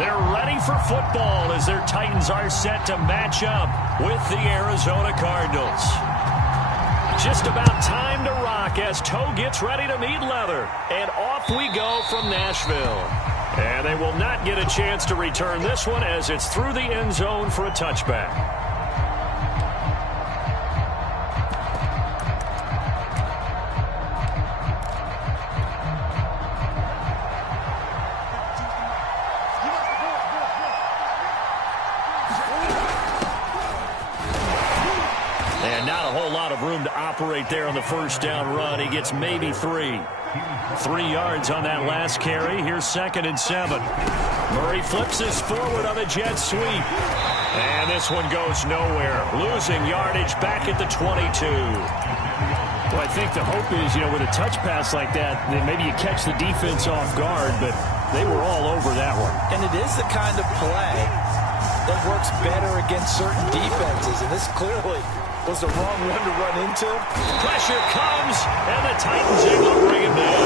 They're ready for football as their Titans are set to match up with the Arizona Cardinals. Just about time to rock as toe gets ready to meet leather. And off we go from Nashville. And they will not get a chance to return this one as it's through the end zone for a touchback. Room to operate there on the first down run. He gets maybe 3 yards on that last carry. Here's 2nd and 7. Murray flips this forward on a jet sweep. And this one goes nowhere. Losing yardage back at the 22. Well, I think the hope is, with a touch pass like that, then maybe you catch the defense off guard, but they were all over that one. And it is the kind of play that works better against certain defenses, and this clearly was the wrong one to run into. Pressure comes, and the Titans able to bring him down.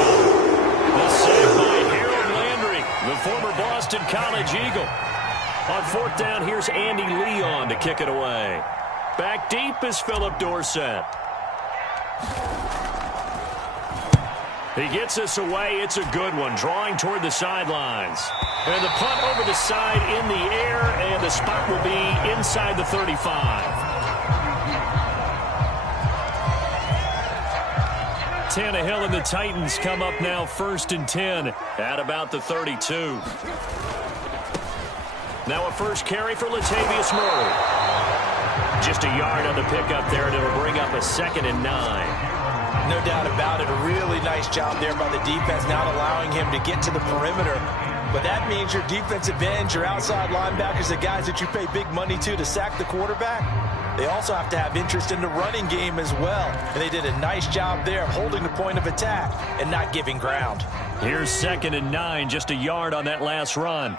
The save by Harold Landry, the former Boston College Eagle. On 4th down, here's Andy Leon to kick it away. Back deep is Philip Dorsett. He gets us away. It's a good one, drawing toward the sidelines. And the punt over the side in the air, and the spot will be inside the 35. Tannehill and the Titans come up now 1st and 10 at about the 32. Now a first carry for Latavius Murray. Just a yard on the pickup there, and it'll bring up a 2nd and 9. No doubt about it. A really nice job there by the defense, not allowing him to get to the perimeter. But that means your defensive ends, your outside linebackers, the guys that you pay big money to sack the quarterback, they also have to have interest in the running game as well. And they did a nice job there of holding the point of attack and not giving ground. Here's 2nd and 9, just a yard on that last run.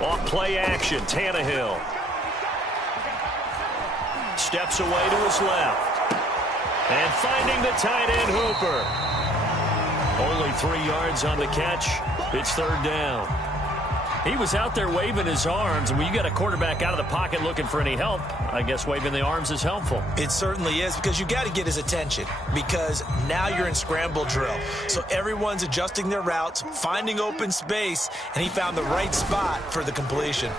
Off play action, Tannehill. Steps away to his left. And finding the tight end Hooper. Only 3 yards on the catch. It's 3rd down. He was out there waving his arms, and when you got a quarterback out of the pocket looking for any help, I guess waving the arms is helpful. It certainly is, because you got to get his attention, because now you're in scramble drill. So everyone's adjusting their routes, finding open space, and he found the right spot for the completion.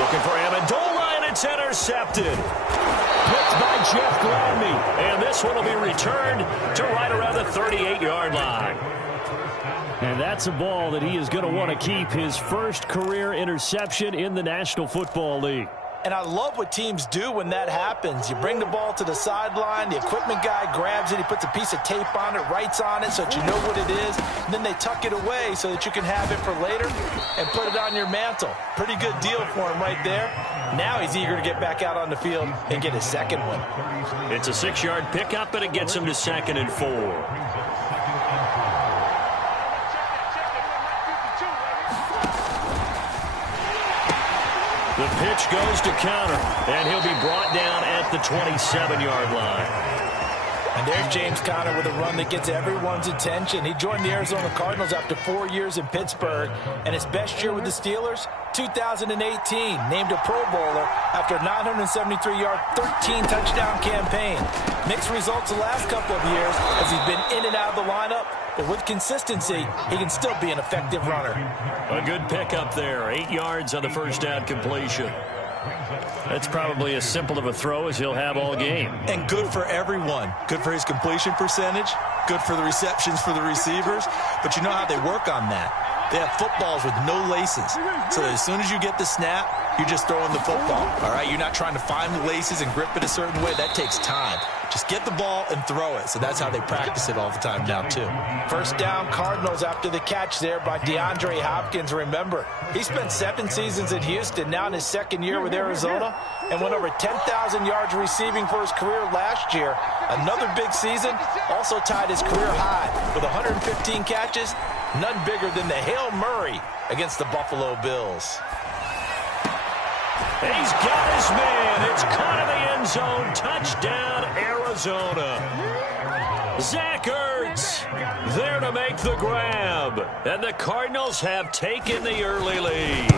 Looking for Amendola, and it's intercepted. Picked by Jeff Gladney, and this one will be returned to right around the 38-yard line. And that's a ball that he is going to want to keep, his first career interception in the National Football League. And I love what teams do when that happens. You bring the ball to the sideline, the equipment guy grabs it, he puts a piece of tape on it, writes on it so that you know what it is, and then they tuck it away so that you can have it for later and put it on your mantle. Pretty good deal for him right there. Now he's eager to get back out on the field and get his second one. It's a 6-yard pickup, and it gets him to 2nd and 4. The pitch goes to counter, and he'll be brought down at the 27-yard line. And there's James Conner with a run that gets everyone's attention. He joined the Arizona Cardinals after 4 years in Pittsburgh, and his best year with the Steelers, 2018, named a Pro Bowler after a 973-yard, 13-touchdown campaign. Mixed results the last couple of years as he's been in and out of the lineup, but with consistency, he can still be an effective runner. A good pickup there, 8 yards on the first down completion. That's probably as simple of a throw as he'll have all game. And good for everyone. Good for his completion percentage. Good for the receptions for the receivers. But you know how they work on that. They have footballs with no laces. So that as soon as you get the snap, you're just throwing the football. All right, you're not trying to find the laces and grip it a certain way. That takes time. Just get the ball and throw it. So that's how they practice it all the time now, too. First down, Cardinals after the catch there by DeAndre Hopkins. Remember, he spent 7 seasons in Houston, now in his second year with Arizona, and went over 10,000 yards receiving for his career last year. Another big season, also tied his career high with 115 catches, none bigger than the Hail Murray against the Buffalo Bills. He's got his man. It's caught in the end zone. Touchdown, Arizona. Arizona. Zach Ertz there to make the grab. And the Cardinals have taken the early lead.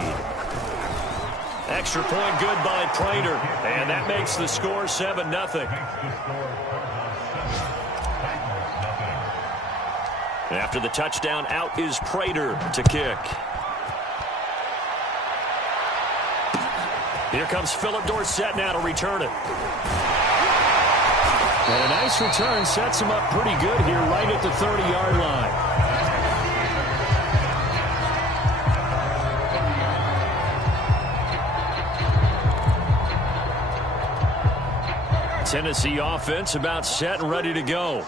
Extra point good by Prater. And that makes the score 7-0. After the touchdown, out is Prater to kick. Here comes Philip Dorsett now to return it. And a nice return sets him up pretty good here right at the 30-yard line. Tennessee offense about set and ready to go.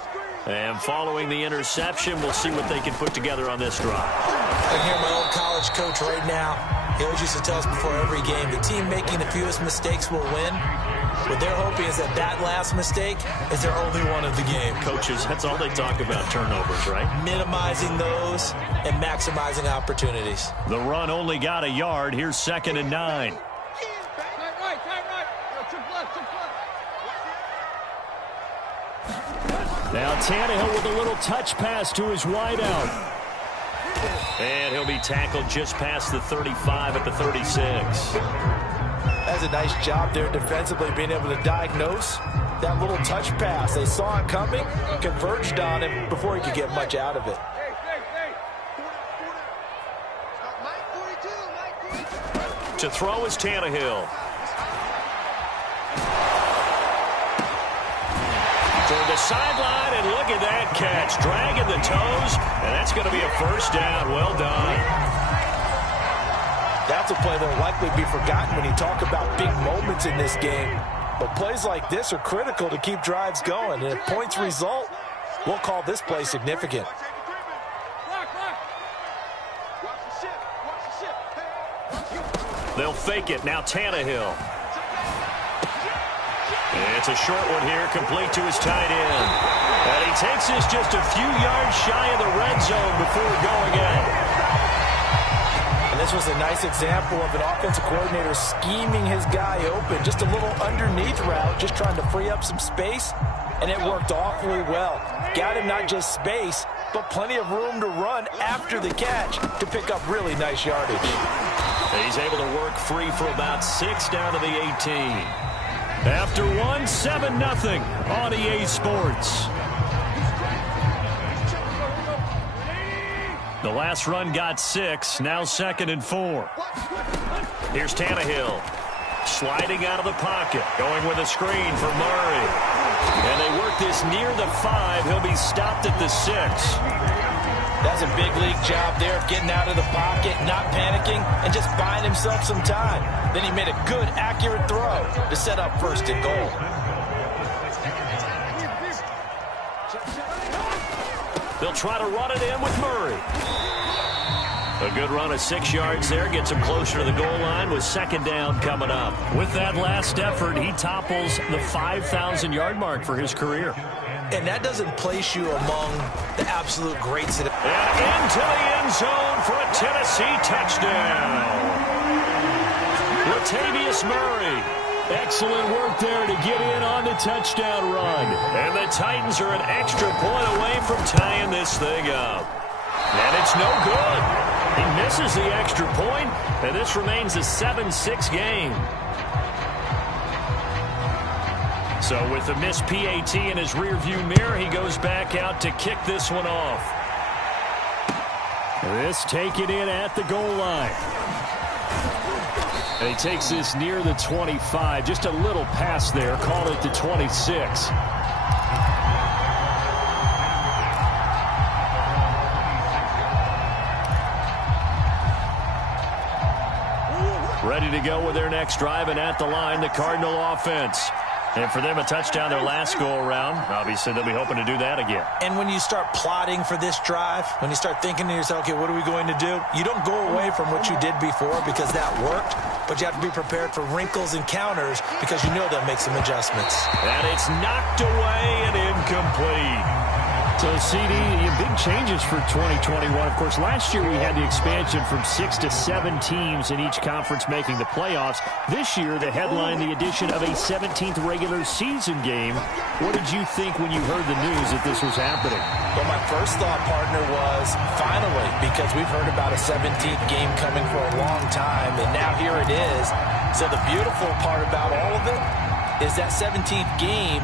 And following the interception, we'll see what they can put together on this drive. I can hear my old college coach right now. He always used to tell us before every game, the team making the fewest mistakes will win. What they're hoping is that that last mistake is their only one of the game. Coaches, that's all they talk about, turnovers, right? Minimizing those and maximizing opportunities. The run only got a yard. Here's 2nd and 9. Now Tannehill with a little touch pass to his wideout. And he'll be tackled just past the 35 at the 36. That's a nice job there defensively, being able to diagnose that little touch pass. They saw it coming, converged on him before he could get much out of it. To throw is Tannehill. Toward the sideline, and look at that catch. Dragging the toes, and that's going to be a first down. Well done. That's a play that will likely be forgotten when you talk about big moments in this game. But plays like this are critical to keep drives going. And if points result, we'll call this play significant. They'll fake it. Now Tannehill. It's a short one here, complete to his tight end. And he takes this just a few yards shy of the red zone before going in. And this was a nice example of an offensive coordinator scheming his guy open. Just a little underneath route, just trying to free up some space. And it worked awfully well. Got him not just space, but plenty of room to run after the catch to pick up really nice yardage. He's able to work free for about 6 down to the 18. After 1, 7-0 on EA Sports. The last run got 6, now 2nd and 4. Here's Tannehill. Sliding out of the pocket, going with a screen for Murray. And they work this near the 5. He'll be stopped at the 6. That's a big league job there of getting out of the pocket, not panicking, and just buying himself some time. Then he made a good, accurate throw to set up 1st and goal. They'll try to run it in with Murray. A good run of 6 yards there gets him closer to the goal line with 2nd down coming up. With that last effort, he topples the 5,000-yard mark for his career. And that doesn't place you among the absolute greats. And into the end zone for a Tennessee touchdown. Latavius Murray. Excellent work there to get in on the touchdown run. And the Titans are an extra point away from tying this thing up. And it's no good. He misses the extra point, and this remains a 7-6 game. So with the missed PAT in his rearview mirror, he goes back out to kick this one off. This taken in at the goal line. And he takes this near the 25. Just a little pass there. Call it the 26. Ready to go with their next drive, and at the line, the Cardinal offense. And for them, a touchdown their last go-around. Obviously, they'll be hoping to do that again. And when you start plotting for this drive, when you start thinking to yourself, okay, what are we going to do? You don't go away from what you did before because that worked, but you have to be prepared for wrinkles and counters because you know they'll make some adjustments. And it's knocked away and incomplete. So, CD, big changes for 2021. Of course, last year we had the expansion from 6 to 7 teams in each conference making the playoffs. This year, the headline, the addition of a 17th regular season game. What did you think when you heard the news that this was happening? Well, my first thought, partner, was finally, because we've heard about a 17th game coming for a long time, and now here it is. So the beautiful part about all of it is that 17th game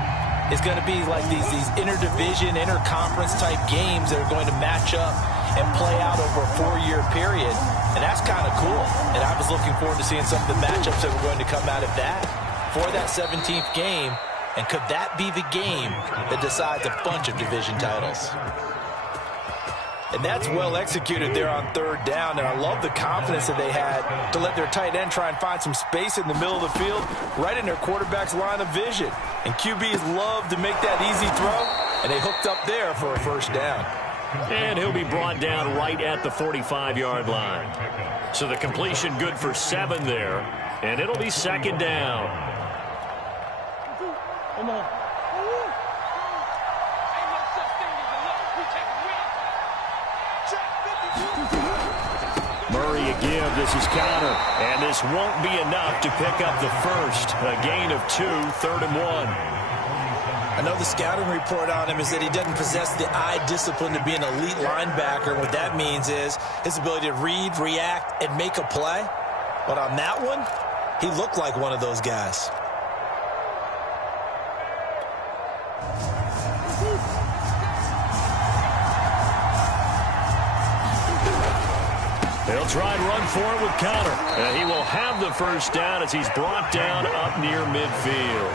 is going to be like these interdivision, interconference type games that are going to match up and play out over a 4-year period. And that's kind of cool. And I was looking forward to seeing some of the matchups that were going to come out of that for that 17th game. And could that be the game that decides a bunch of division titles? And that's well executed there on third down. And I love the confidence that they had to let their tight end try and find some space in the middle of the field, right in their quarterback's line of vision. And QBs love to make that easy throw, and they hooked up there for a first down. And he'll be brought down right at the 45-yard line. So the completion good for 7 there, and it'll be second down. Murray again, this is counter, and this won't be enough to pick up the first. A gain of 2, 3rd and 1. I know the scouting report on him is that he doesn't possess the eye discipline to be an elite linebacker. And what that means is his ability to read, react, and make a play. But on that one, he looked like one of those guys. He'll try and run for it with counter. He will have the first down as he's brought down up near midfield.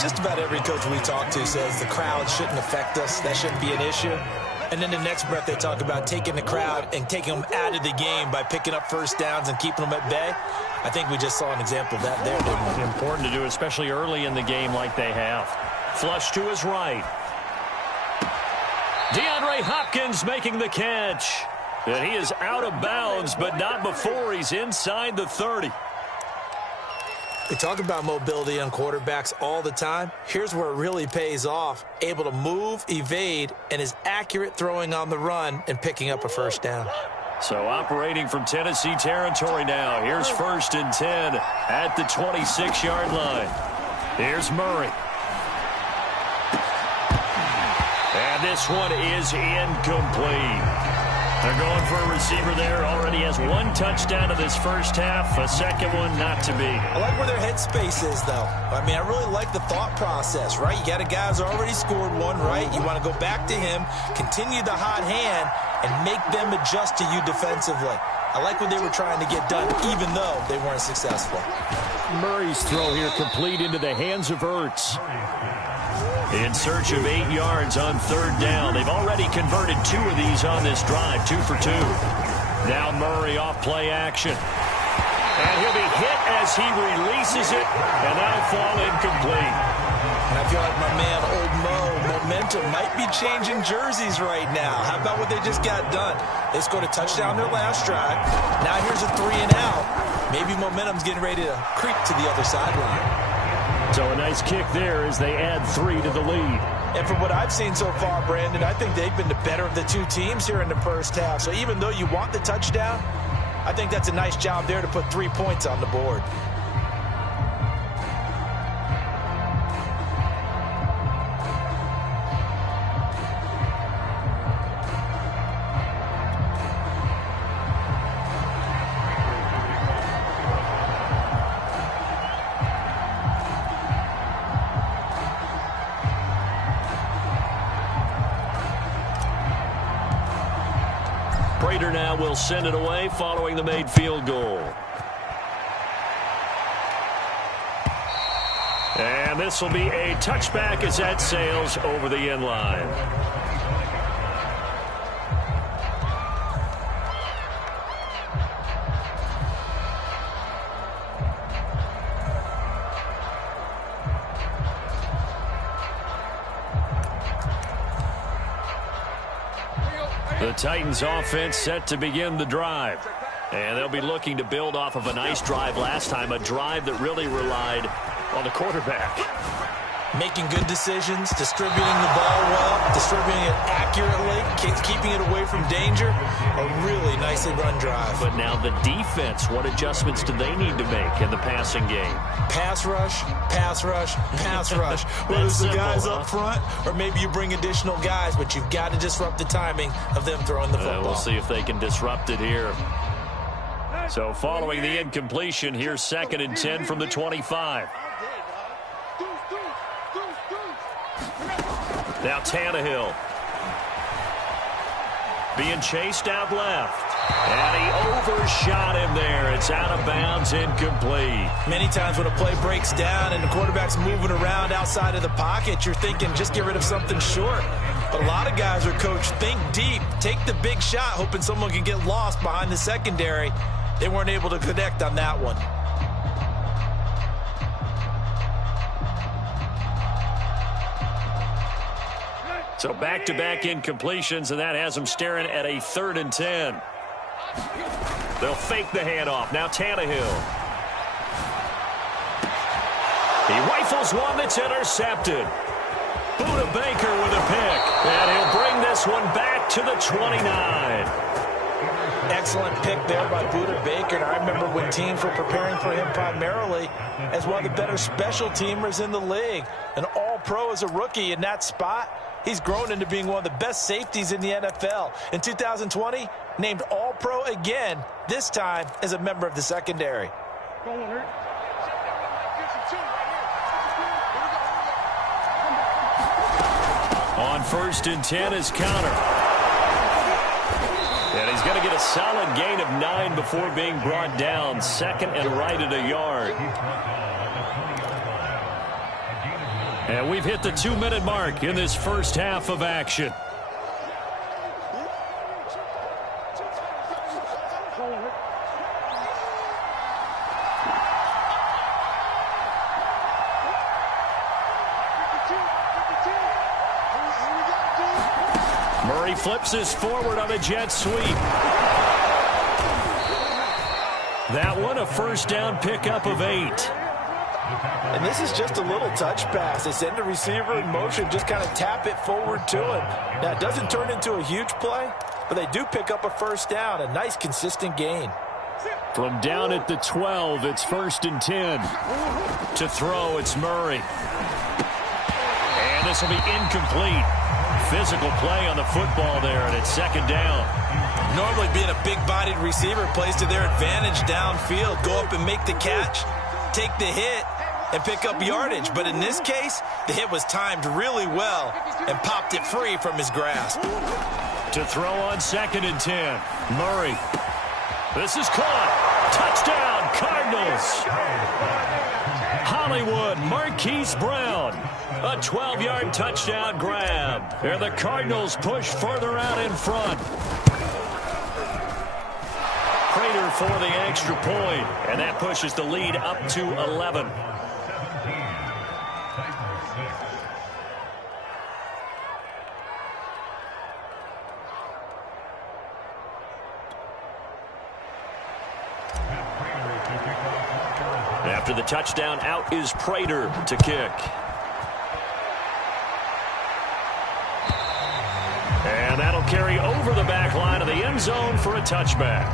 Just about every coach we talk to says the crowd shouldn't affect us. That shouldn't be an issue. And then the next breath they talk about taking the crowd and taking them out of the game by picking up first downs and keeping them at bay. I think we just saw an example of that there, didn't we? Important to do, especially early in the game like they have. Flush to his right. DeAndre Hopkins making the catch. And he is out of bounds, but not before he's inside the 30. We talk about mobility on quarterbacks all the time. Here's where it really pays off. Able to move, evade, and is accurate throwing on the run and picking up a first down. So operating from Tennessee territory now. Here's 1st and 10 at the 26-yard line. Here's Murray. And this one is incomplete. They're going for a receiver there. Already has 1 touchdown in this first half. A second one not to be. I like where their headspace is, though. I mean, I really like the thought process, right? You got a guy who's already scored 1, right? You want to go back to him, continue the hot hand, and make them adjust to you defensively. I like what they were trying to get done, even though they weren't successful. Murray's throw here complete into the hands of Ertz. In search of 8 yards on 3rd down. They've already converted 2 of these on this drive, 2 for 2. Now Murray off play action. And he'll be hit as he releases it, and that'll fall incomplete. And I feel like my man, Old Mo, momentum might be changing jerseys right now. How about what they just got done? They scored a touchdown their last drive. Now here's a 3 and out. Maybe momentum's getting ready to creep to the other sideline. So a nice kick there as they add 3 to the lead. And from what I've seen so far, Brandon, I think they've been the better of the 2 teams here in the first half. So even though you want the touchdown, I think that's a nice job there to put 3 points on the board. Prater now will send it away following the made field goal. And this will be a touchback as that sails over the end line. The Titans offense set to begin the drive. And they'll be looking to build off of a nice drive last time, a drive that really relied on the quarterback. Making good decisions, distributing the ball well, distributing it accurately, keeping it away from danger. A really nicely run drive. But now the defense, what adjustments do they need to make in the passing game? Pass rush, pass rush, pass rush. Whether it's the guys up front or maybe you bring additional guys, but you've got to disrupt the timing of them throwing the football. We'll see if they can disrupt it here. So following the incompletion, here's 2nd and 10 from the 25. Now Tannehill being chased out left. And he overshot him there. It's out of bounds, incomplete. Many times when a play breaks down and the quarterback's moving around outside of the pocket, you're thinking just get rid of something short. But a lot of guys are coached, think deep, take the big shot, hoping someone can get lost behind the secondary. They weren't able to connect on that one. So back-to-back incompletions, and that has them staring at a 3rd and 10. They'll fake the handoff. Now Tannehill. He rifles one that's intercepted. Buda Baker with a pick. And he'll bring this one back to the 29. Excellent pick there by Buda Baker. And I remember when teams were preparing for him primarily as one of the better special teamers in the league. An all-pro as a rookie in that spot. He's grown into being one of the best safeties in the NFL. In 2020, named All-Pro again, this time as a member of the secondary. On 1st and 10 is counter. And he's going to get a solid gain of 9 before being brought down. 2nd and right at a yard. And we've hit the 2-minute mark in this first half of action. Murray flips this forward on a jet sweep. That one a first down pickup of 8. And this is just a little touch pass. They send the receiver in motion, just kind of tap it forward to him. Now, it doesn't turn into a huge play, but they do pick up a first down, a nice, consistent gain. From down at the 12, it's 1st and 10. To throw, it's Murray. And this will be incomplete. Physical play on the football there, and it's 2nd down. Normally being a big-bodied receiver plays to their advantage downfield. Go up and make the catch, take the hit, and pick up yardage. But in this case, the hit was timed really well and popped it free from his grasp. To throw on 2nd and 10. Murray. This is caught. Touchdown, Cardinals. Hollywood, Marquise Brown. A 12-yard touchdown grab. And the Cardinals push further out in front. Prater for the extra point. And that pushes the lead up to 11. After the touchdown, out is Prater to kick. And that'll carry over the back line of the end zone for a touchback.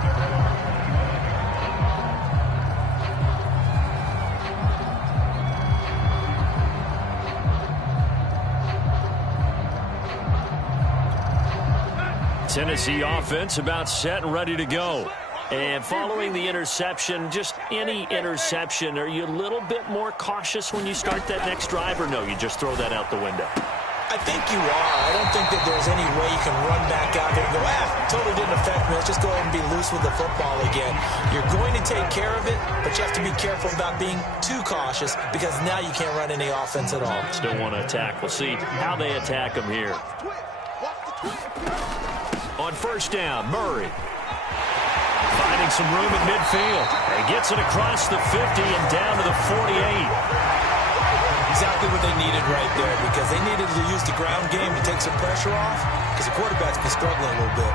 Tennessee offense about set and ready to go. And following the interception, just any interception, are you a little bit more cautious when you start that next drive, or no, you just throw that out the window? I think you are. I don't think that there's any way you can run back out there and go, totally didn't affect me. Let's just go ahead and be loose with the football again. You're going to take care of it, but you have to be careful about being too cautious because now you can't run any offense at all. Still want to attack. We'll see how they attack them here. On 1st down, Murray. Finding some room at midfield. He gets it across the 50 and down to the 48. Exactly what they needed right there because they needed to use the ground game to take some pressure off because the quarterback's been struggling a little bit.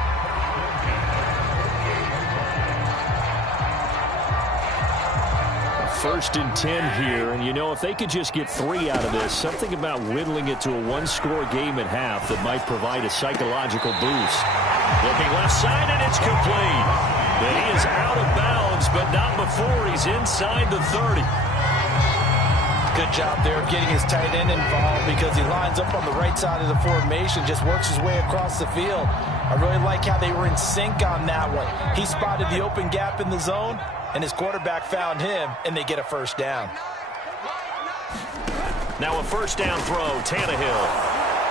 1st and 10 here, and you know, if they could just get 3 out of this, something about whittling it to a one-score game at half that might provide a psychological boost. Looking left side, and it's complete. And he is out of bounds, but not before he's inside the 30. Good job there of getting his tight end involved because he lines up on the right side of the formation, just works his way across the field. I really like how they were in sync on that one. He spotted the open gap in the zone, and his quarterback found him, and they get a first down. Now a first down throw, Tannehill.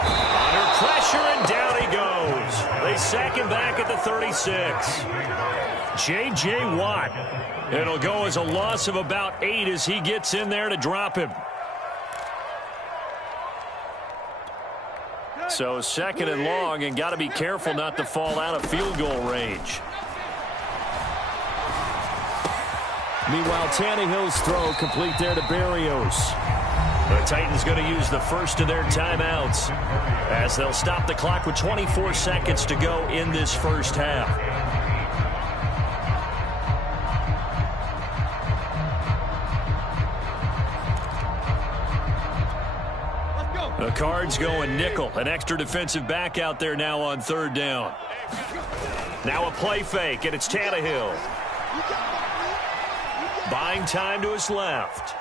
Under pressure, and down he goes. They sack him back at the 36. J.J. Watt. It'll go as a loss of about 8 as he gets in there to drop him. So 2nd and long, and got to be careful not to fall out of field goal range. Meanwhile, Tannehill's throw complete there to Berrios. The Titans going to use the first of their timeouts as they'll stop the clock with 24 seconds to go in this first half. The Cards going nickel. An extra defensive back out there now on 3rd down. Now a play fake, and it's Tannehill. Buying time to his left.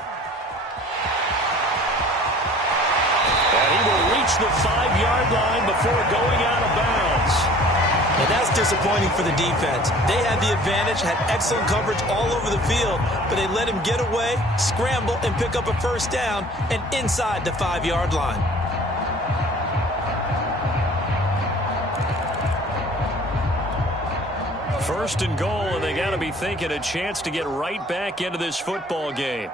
And he will reach the 5-yard line before going out of bounds. And that's disappointing for the defense. They had the advantage, had excellent coverage all over the field, but they let him get away, scramble, and pick up a first down, and inside the 5-yard line. First and goal, and they got to be thinking a chance to get right back into this football game.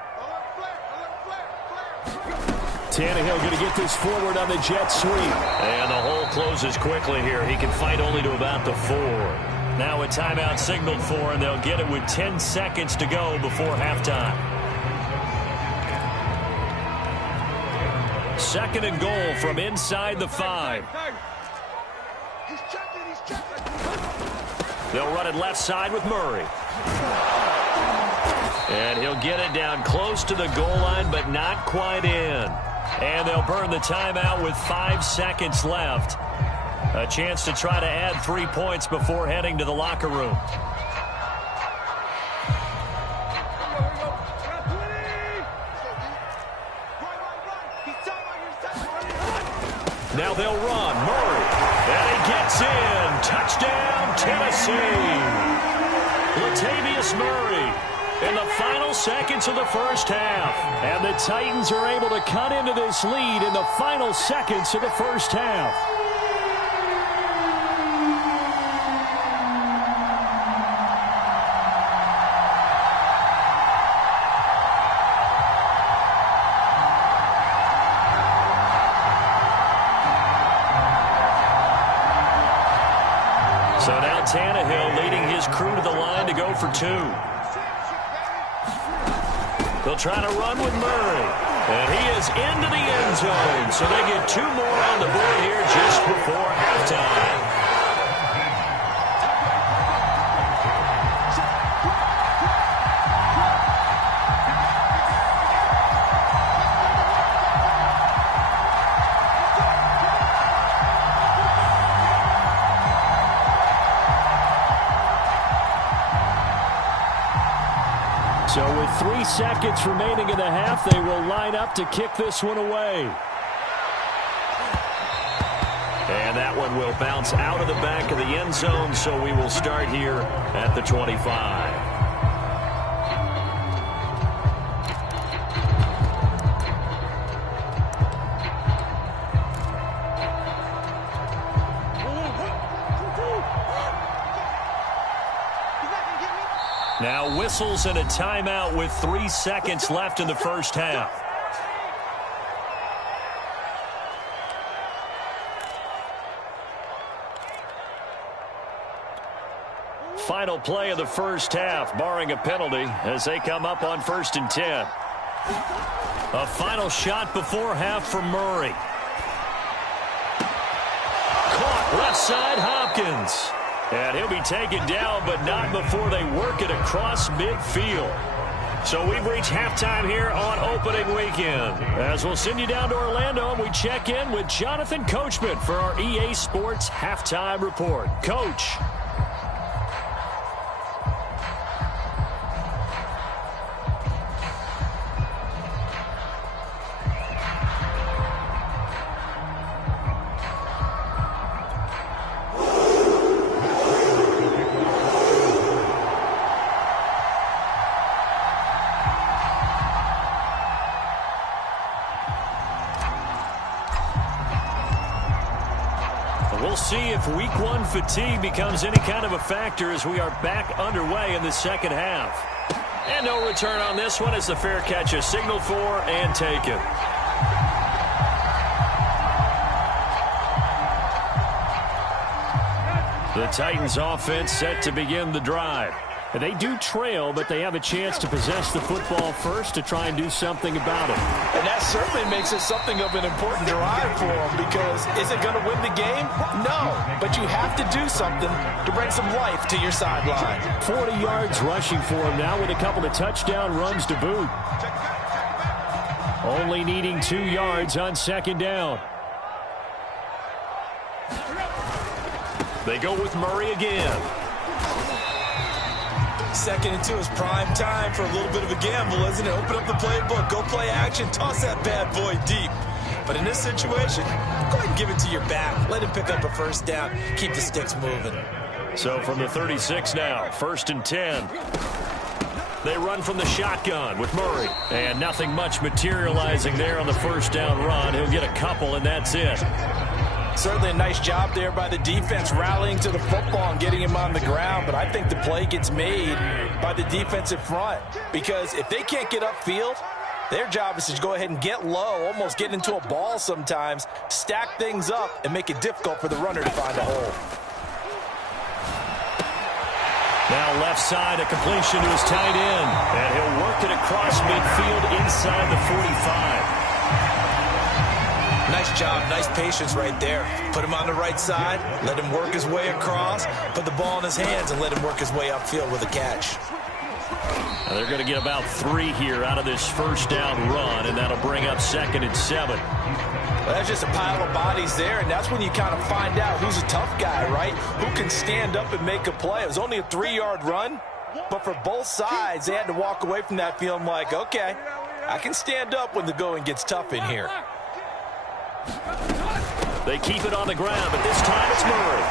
Tannehill going to get this forward on the jet sweep. And the hole closes quickly here. He can fight only to about the 4. Now a timeout signaled for, and they'll get it with 10 seconds to go before halftime. 2nd and goal from inside the 5. They'll run it left side with Murray. And he'll get it down close to the goal line, but not quite in. And they'll burn the timeout with 5 seconds left. A chance to try to add 3 points before heading to the locker room. Now they'll run. Murray. And he gets in. Touchdown, Tennessee. Latavius Murray in the final seconds of the first half. And the Titans are able to cut into this lead in the final seconds of the first half. So now Tannehill leading his crew to the line to go for 2. They'll try to run with Murray. And he is into the end zone. So they get 2 more on the board here just before halftime. So with 3 seconds remaining in the half, they will line up to kick this one away. And that one will bounce out of the back of the end zone, so we will start here at the 25. Now whistles and a timeout with 3 seconds left in the first half. Final play of the first half, barring a penalty, as they come up on 1st and 10. A final shot before half from Murray. Caught left side, Hopkins. And he'll be taken down, but not before they work it across midfield. So we've reached halftime here on opening weekend. As we'll send you down to Orlando, and we check in with Jonathan Coachman for our EA Sports Halftime Report. Coach. We'll see if week one fatigue becomes any kind of a factor as we are back underway in the second half. And no return on this one as the fair catch is signaled for and taken. The Titans offense set to begin the drive. And they do trail, but they have a chance to possess the football first to try and do something about it. And that certainly makes it something of an important drive for them, because is it going to win the game? No, but you have to do something to bring some life to your sideline. 40 yards rushing for him now with a couple of touchdown runs to boot. Only needing 2 yards on second down. They go with Murray again. Second and 2 is prime time for a little bit of a gamble, isn't it? Open up the playbook, go play action, toss that bad boy deep. But in this situation, go ahead and give it to your back. Let him pick up a first down. Keep the sticks moving. So from the 36 now, 1st and 10. They run from the shotgun with Murray. And nothing much materializing there on the first down run. He'll get a couple, and that's it. Certainly a nice job there by the defense rallying to the football and getting him on the ground, but I think the play gets made by the defensive front, because if they can't get upfield, their job is to go ahead and get low, almost get into a ball sometimes, stack things up, and make it difficult for the runner to find a hole. Now left side, a completion to his tight end, and he'll work it across midfield inside the 45. Nice job, nice patience right there. Put him on the right side, let him work his way across, put the ball in his hands, and let him work his way upfield with a catch. Now they're going to get about 3 here out of this first down run, and that'll bring up 2nd and 7. Well, that's just a pile of bodies there, and that's when you kind of find out who's a tough guy, right? Who can stand up and make a play. It was only a 3-yard run, but for both sides, they had to walk away from that feeling like, okay, I can stand up when the going gets tough in here. They keep it on the ground, but this time it's Murray.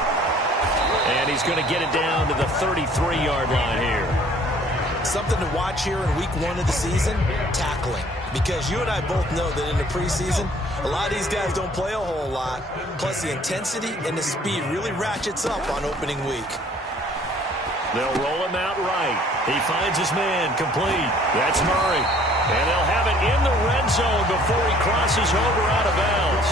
And he's going to get it down to the 33-yard line here. Something to watch here in week 1 of the season, tackling. Because you and I both know that in the preseason, a lot of these guys don't play a whole lot. Plus the intensity and the speed really ratchets up on opening week. They'll roll him out right. He finds his man complete. That's Murray. And they'll have it in the red zone before he crosses over out of bounds.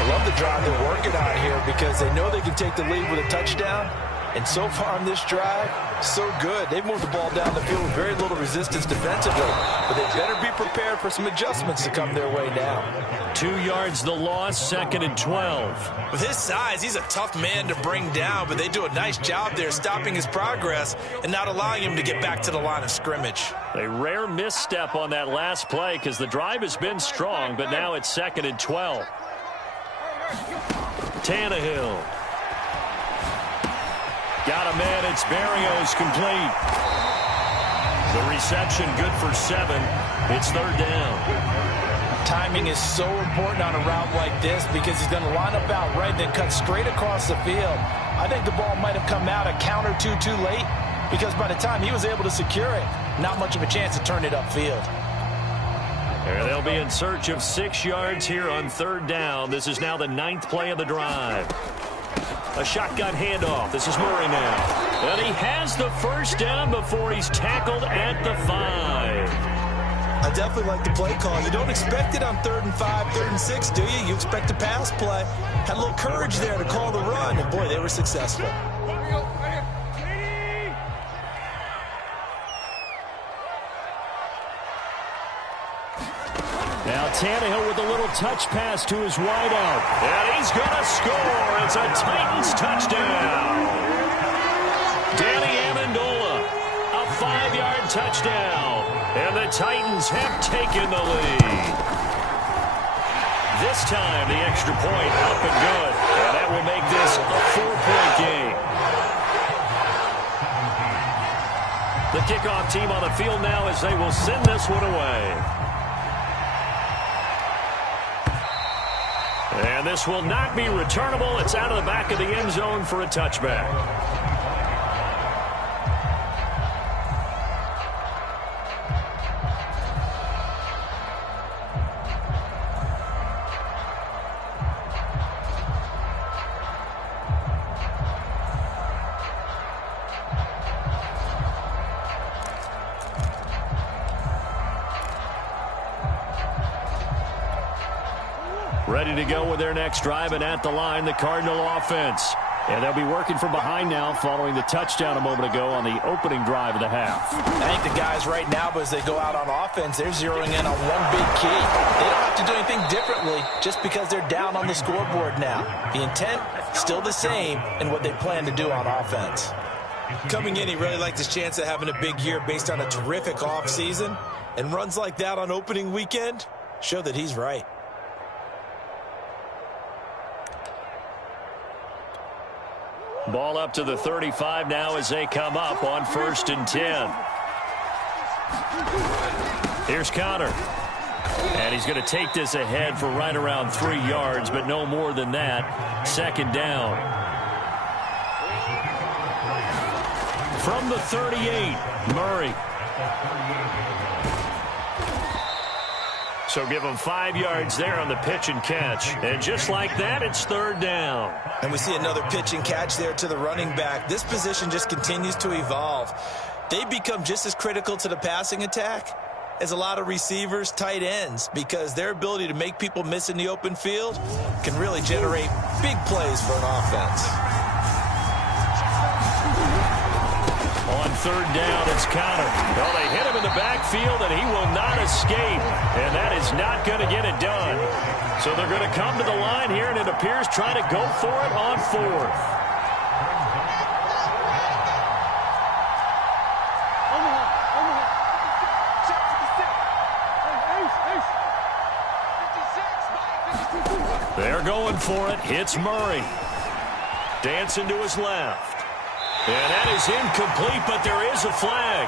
I love the drive they're working on here, because they know they can take the lead with a touchdown. And so far on this drive, so good. They've moved the ball down the field with very little resistance defensively. But they better be prepared for some adjustments to come their way now. 2 yards the loss, 2nd and 12. With his size, he's a tough man to bring down, but they do a nice job there stopping his progress and not allowing him to get back to the line of scrimmage. A rare misstep on that last play, because the drive has been strong, but now it's 2nd and 12. Tannehill. Got a man. It's Berrios complete. The reception good for 7. It's 3rd down. Timing is so important on a route like this, because he's going to line up out right, then cut straight across the field. I think the ball might have come out a count or two too late, because by the time he was able to secure it, not much of a chance to turn it upfield. And they'll be in search of 6 yards here on 3rd down. This is now the 9th play of the drive. A shotgun handoff. This is Murray now. And he has the first down before he's tackled at the 5. I definitely like the play call. You don't expect it on 3rd and 5, 3rd and 6, do you? You expect a pass play. Had a little courage there to call the run, and boy, they were successful. Now Tannehill with a little touch pass to his wideout. And he's going to score. It's a Titans touchdown. Danny Amendola, a 5-yard touchdown. And the Titans have taken the lead. This time, the extra point up and good. And that will make this a 4-point game. The kickoff team on the field now as they will send this one away. And this will not be returnable. It's out of the back of the end zone for a touchback. Ready to go with their next drive, and at the line, the Cardinal offense. And they'll be working from behind now following the touchdown a moment ago on the opening drive of the half. I think the guys right now, as they go out on offense, they're zeroing in on one big key. They don't have to do anything differently just because they're down on the scoreboard now. The intent, still the same in what they plan to do on offense. Coming in, he really liked his chance of having a big year based on a terrific offseason. And runs like that on opening weekend show that he's right. Ball up to the 35 now as they come up on 1st and 10. Here's Connor. And he's going to take this ahead for right around 3 yards, but no more than that. 2nd down. From the 38, Murray. So give him 5 yards there on the pitch and catch. And just like that, it's 3rd down. And we see another pitch and catch there to the running back. This position just continues to evolve. They become just as critical to the passing attack as a lot of receivers, tight ends, because their ability to make people miss in the open field can really generate big plays for an offense. On 3rd down, it's Connor. Well, they hit him in the backfield, and he will not escape. And that is not going to get it done. So they're going to come to the line here, and it appears trying to go for it on 4th. They're going for it. It's Murray. Dancing to his left. And that is incomplete, but there is a flag.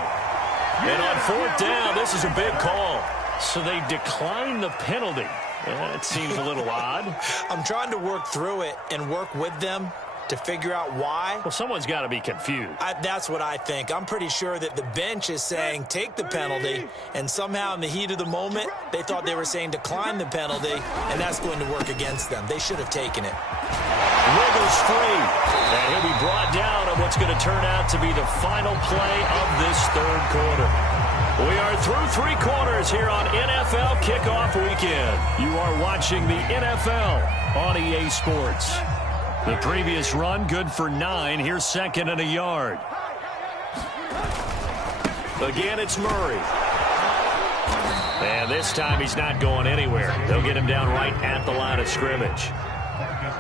And on 4th down, this is a big call. So they decline the penalty. That seems a little odd. I'm trying to work through it and work with them to figure out why. Well, someone's got to be confused. That's what I think. I'm pretty sure that the bench is saying take the penalty, and somehow in the heat of the moment, they thought they were saying decline the penalty, and that's going to work against them. They should have taken it. Wiggles free, and he'll be brought down on what's going to turn out to be the final play of this 3rd quarter. We are through 3 quarters here on NFL Kickoff Weekend. You are watching the NFL on EA Sports. The previous run, good for 9. Here's 2nd and a yard. Again, it's Murray. And this time he's not going anywhere. They'll get him down right at the line of scrimmage.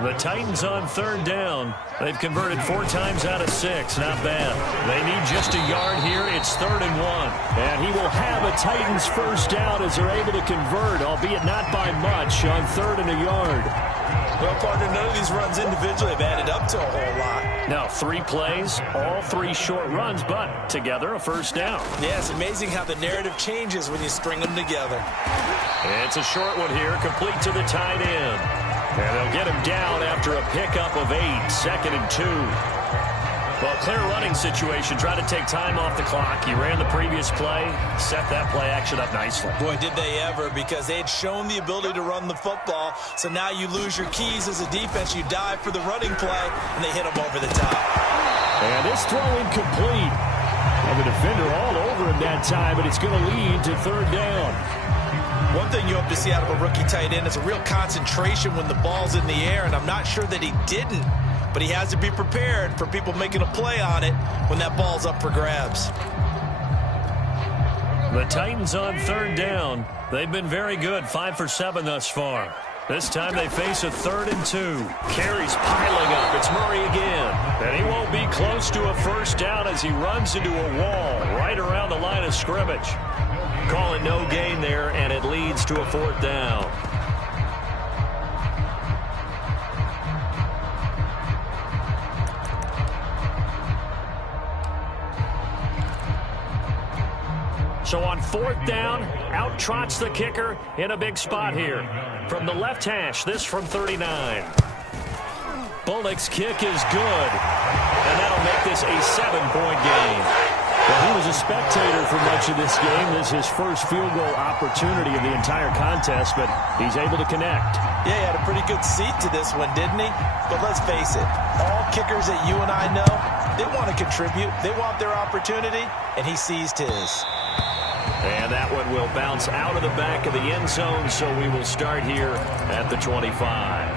The Titans on 3rd down. They've converted 4 times out of 6. Not bad. They need just a yard here. It's 3rd and 1. And he will have a Titans first down as they're able to convert, albeit not by much, on 3rd and a yard. Well, partner, none of these runs individually have added up to a whole lot. Now, 3 plays, all 3 short runs, but together a first down. Yeah, it's amazing how the narrative changes when you string them together. It's a short one here, complete to the tight end. And they'll get him down after a pickup of 8, 2nd and 2. Well, clear running situation. Try to take time off the clock. He ran the previous play, set that play action up nicely. Boy, did they ever, because they had shown the ability to run the football. So now you lose your keys as a defense. You dive for the running play, and they hit him over the top. And this throw incomplete. And the defender all over him that time, but it's going to lead to 3rd down. One thing you hope to see out of a rookie tight end is a real concentration when the ball's in the air, and I'm not sure that he didn't. But he has to be prepared for people making a play on it when that ball's up for grabs. The Titans on 3rd down. They've been very good, 5 for 7 thus far. This time they face a 3rd and 2. Carries piling up. It's Murray again. And he won't be close to a first down as he runs into a wall right around the line of scrimmage. Call it no gain there, and it leads to a 4th down. So on 4th down, out trots the kicker in a big spot here. From the left hash, this from 39. Bullock's kick is good, and that'll make this a 7-point game. Well, he was a spectator for much of this game. This is his first field goal opportunity of the entire contest, but he's able to connect. Yeah, he had a pretty good seat to this one, didn't he? But let's face it, all kickers that you and I know, they want to contribute. They want their opportunity, and he seized his. And that one will bounce out of the back of the end zone, so we will start here at the 25.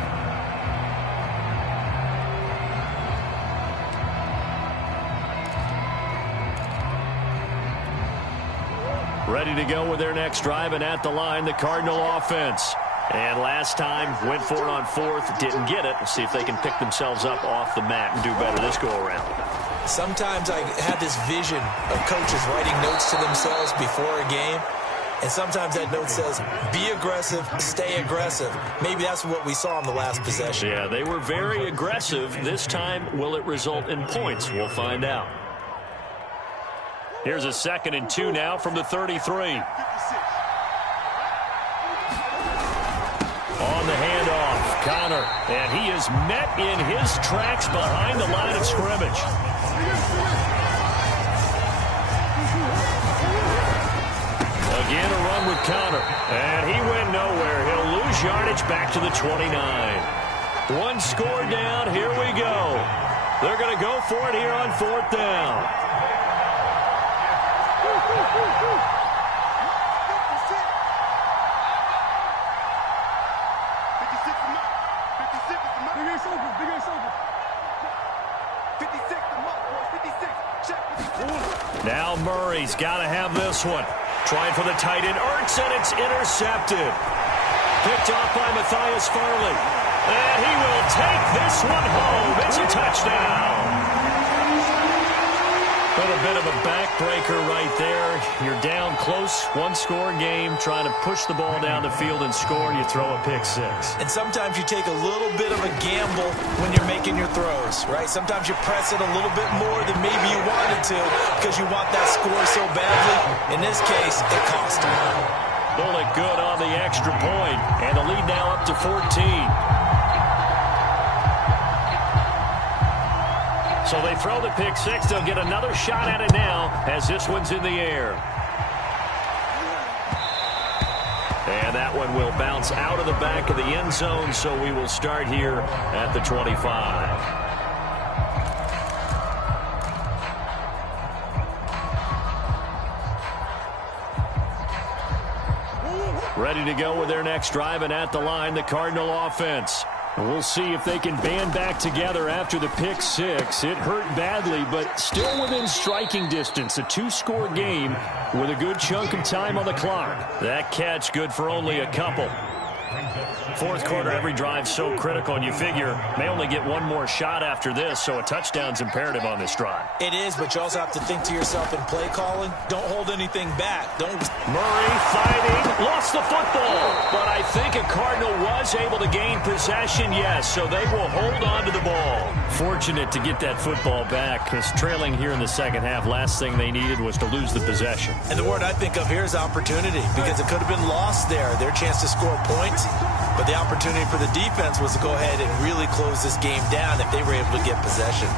Ready to go with their next drive, and at the line, the Cardinal offense. And last time, went for it on 4th, didn't get it. We'll see if they can pick themselves up off the mat and do better this go-around. Sometimes I have this vision of coaches writing notes to themselves before a game, and sometimes that note says, be aggressive, stay aggressive. Maybe that's what we saw in the last possession. Yeah, they were very aggressive. This time, will it result in points? We'll find out. Here's a 2nd and 2 now from the 33. On the handoff, Connor, and he is met in his tracks behind the line of scrimmage. Again, a run with Connor, and he went nowhere. He'll lose yardage back to the 29. One score down, here we go. They're going to go for it here on 4th down. Now Murray's got to have this one. Trying for the tight end, Ertz, and it's intercepted. Picked off by Matthias Farley. And he will take this one home. It's a touchdown. A bit of a backbreaker right there. You're down close, one-score game, trying to push the ball down the field and score, and you throw a pick-6. And sometimes you take a little bit of a gamble when you're making your throws, right? Sometimes you press it a little bit more than maybe you wanted to because you want that score so badly. In this case, it cost him. Bullock good on the extra point, and the lead now up to 14. So they throw the pick-6. They'll get another shot at it now as this one's in the air. And that one will bounce out of the back of the end zone, so we will start here at the 25. Ready to go with their next drive, and at the line, the Cardinal offense. And we'll see if they can band back together after the pick-6. It hurt badly, but still within striking distance. A 2-score game with a good chunk of time on the clock. That catch good for only a couple. 4th quarter, every drive so critical, and you figure may only get one more shot after this, so a touchdown's imperative on this drive. It is, but you also have to think to yourself in play calling, don't hold anything back. Murray fighting, lost the football, but I think a Cardinal was able to gain possession, yes, so they will hold on to the ball. Fortunate to get that football back, because trailing here in the second half, last thing they needed was to lose the possession. And the word I think of here is opportunity, because it could have been lost there, their chance to score points. But the opportunity for the defense was to go ahead and really close this game down if they were able to get possession.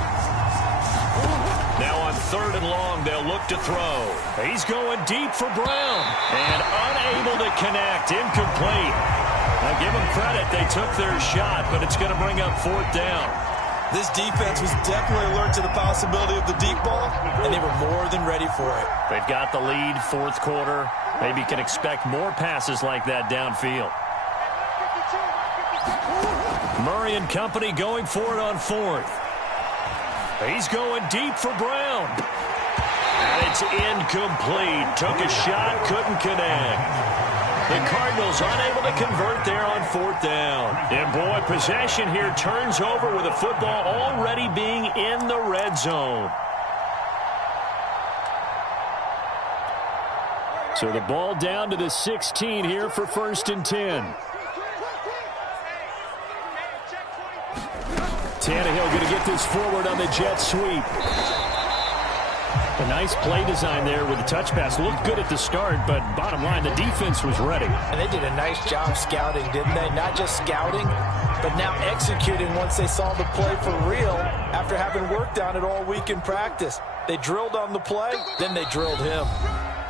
Now on 3rd and long, they'll look to throw. He's going deep for Brown. And unable to connect. Incomplete. Now give them credit. They took their shot, but it's going to bring up 4th down. This defense was definitely alert to the possibility of the deep ball, and they were more than ready for it. They've got the lead, 4th quarter. Maybe can expect more passes like that downfield. Murray and company going for it on 4th. He's going deep for Brown. And it's incomplete. Took a shot, couldn't connect. The Cardinals unable to convert there on 4th down. And boy, possession here turns over with the football already being in the red zone. So the ball down to the 16 here for 1st and 10. Tannehill going to get this forward on the jet sweep. A nice play design there with the touch pass. Looked good at the start, but bottom line, the defense was ready. And they did a nice job scouting, didn't they? Not just scouting, but now executing once they saw the play for real after having worked on it all week in practice. They drilled on the play, then they drilled him.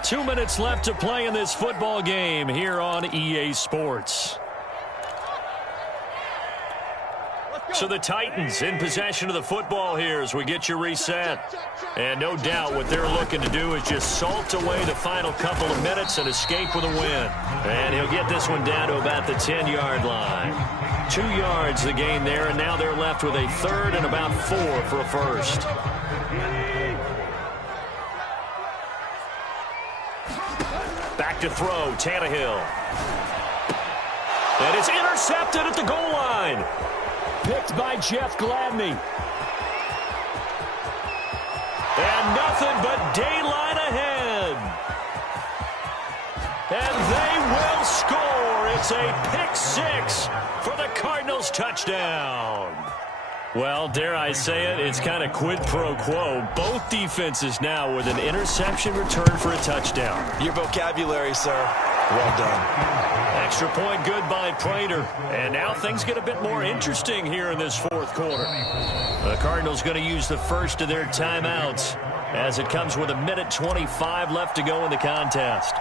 2 minutes left to play in this football game here on EA Sports. So the Titans in possession of the football here as we get you reset. And no doubt what they're looking to do is just salt away the final couple of minutes and escape with a win. And he'll get this one down to about the 10-yard line. 2 yards the gain there, and now they're left with a 3rd and about 4 for a first. Back to throw, Tannehill. And it's intercepted at the goal line. Picked by Jeff Gladney. And nothing but daylight ahead. And they will score. It's a pick 6 for the Cardinals touchdown. Well, dare I say it, it's kind of quid pro quo. Both defenses now with an interception return for a touchdown. Your vocabulary, sir. Well done. Extra point good by Prater. And now things get a bit more interesting here in this 4th quarter. The Cardinals going to use the first of their timeouts as it comes with 1:25 left to go in the contest.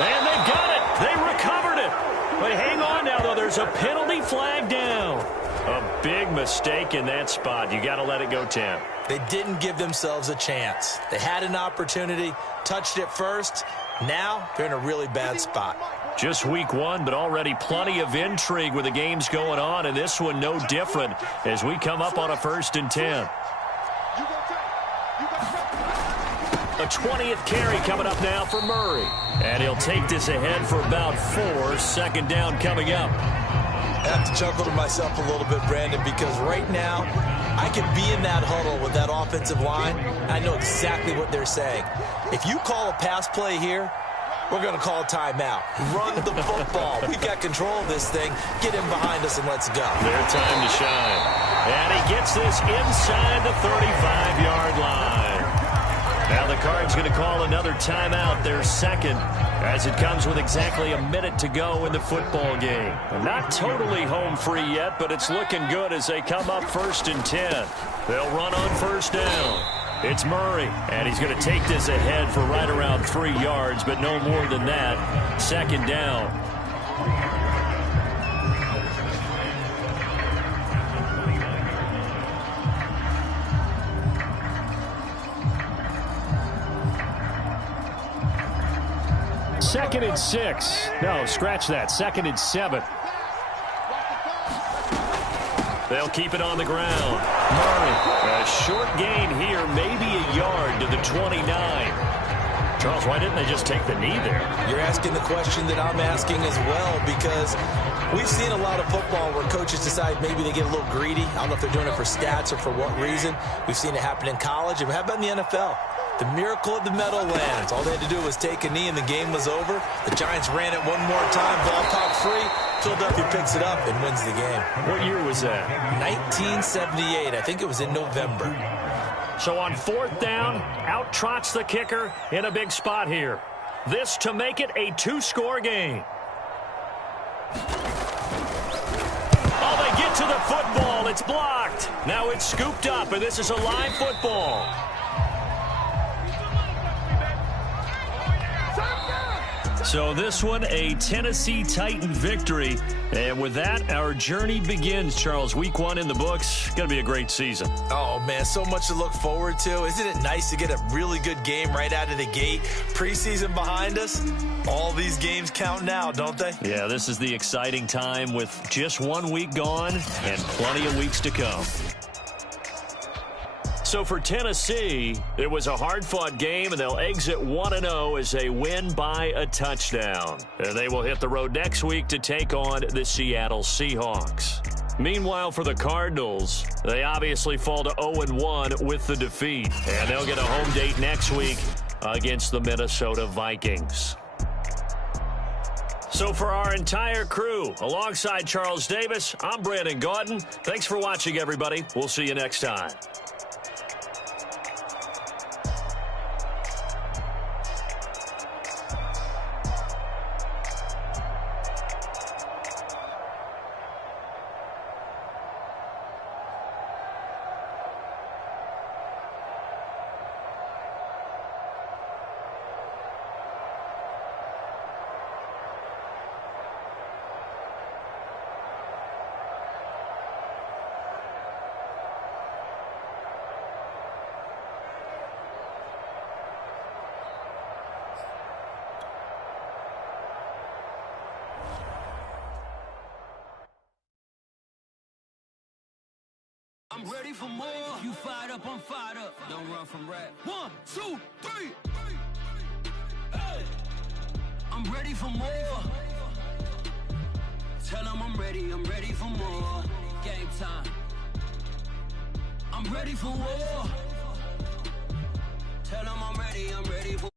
And they've got it. They recovered it. But hang on now, though. There's a penalty flag down. A big mistake in that spot. You got to let it go, Tim. They didn't give themselves a chance. They had an opportunity, touched it first. Now they're in a really bad spot. Just week 1, but already plenty of intrigue with the games going on, and this one no different as we come up on a 1st and 10. A 20th carry coming up now for Murray. And he'll take this ahead for about 4. 2nd down coming up. I have to chuckle to myself a little bit, Brandon, because right now I could be in that huddle with that offensive line. I know exactly what they're saying. If you call a pass play here, we're going to call a timeout. Run the football. We've got control of this thing. Get him behind us and let's go. Their time to shine. And he gets this inside the 35-yard line. Now the Cards going to call another timeout, their 2nd, as it comes with exactly a minute to go in the football game. Not totally home free yet, but it's looking good as they come up 1st and 10. They'll run on 1st down. It's Murray, and he's going to take this ahead for right around 3 yards, but no more than that. 2nd down. Second and 6. No, scratch that. 2nd and 7. They'll keep it on the ground. Murray, a short gain here, maybe a yard to the 29. Charles, why didn't they just take the knee there? You're asking the question that I'm asking as well, because we've seen a lot of football where coaches decide maybe they get a little greedy. I don't know if they're doing it for stats or for what reason. We've seen it happen in college. And how about in the NFL? The miracle of the Meadowlands. All they had to do was take a knee and the game was over. The Giants ran it one more time. Ball caught free. Philadelphia picks it up and wins the game. What year was that? 1978. I think it was in November. So on 4th down, out trots the kicker in a big spot here. This to make it a 2-score game. Oh, they get to the football. It's blocked. Now it's scooped up, and this is a live football. So this one, a Tennessee Titan victory. And with that, our journey begins, Charles. Week 1 in the books. Going to be a great season. Oh, man, so much to look forward to. Isn't it nice to get a really good game right out of the gate? Preseason behind us. All these games count now, don't they? Yeah, this is the exciting time with just 1 week gone and plenty of weeks to come. So for Tennessee, it was a hard-fought game, and they'll exit 1-0 as they win by a touchdown. And they will hit the road next week to take on the Seattle Seahawks. Meanwhile, for the Cardinals, they obviously fall to 0-1 with the defeat. And they'll get a home date next week against the Minnesota Vikings. So for our entire crew, alongside Charles Davis, I'm Brandon Gaudin. Thanks for watching, everybody. We'll see you next time. I'm ready for more. You fired up, I'm fired up. Don't run from rap. 1, 2, 3. Hey. I'm ready for more. Tell them I'm ready for more. Game time. I'm ready for war. Tell them I'm ready for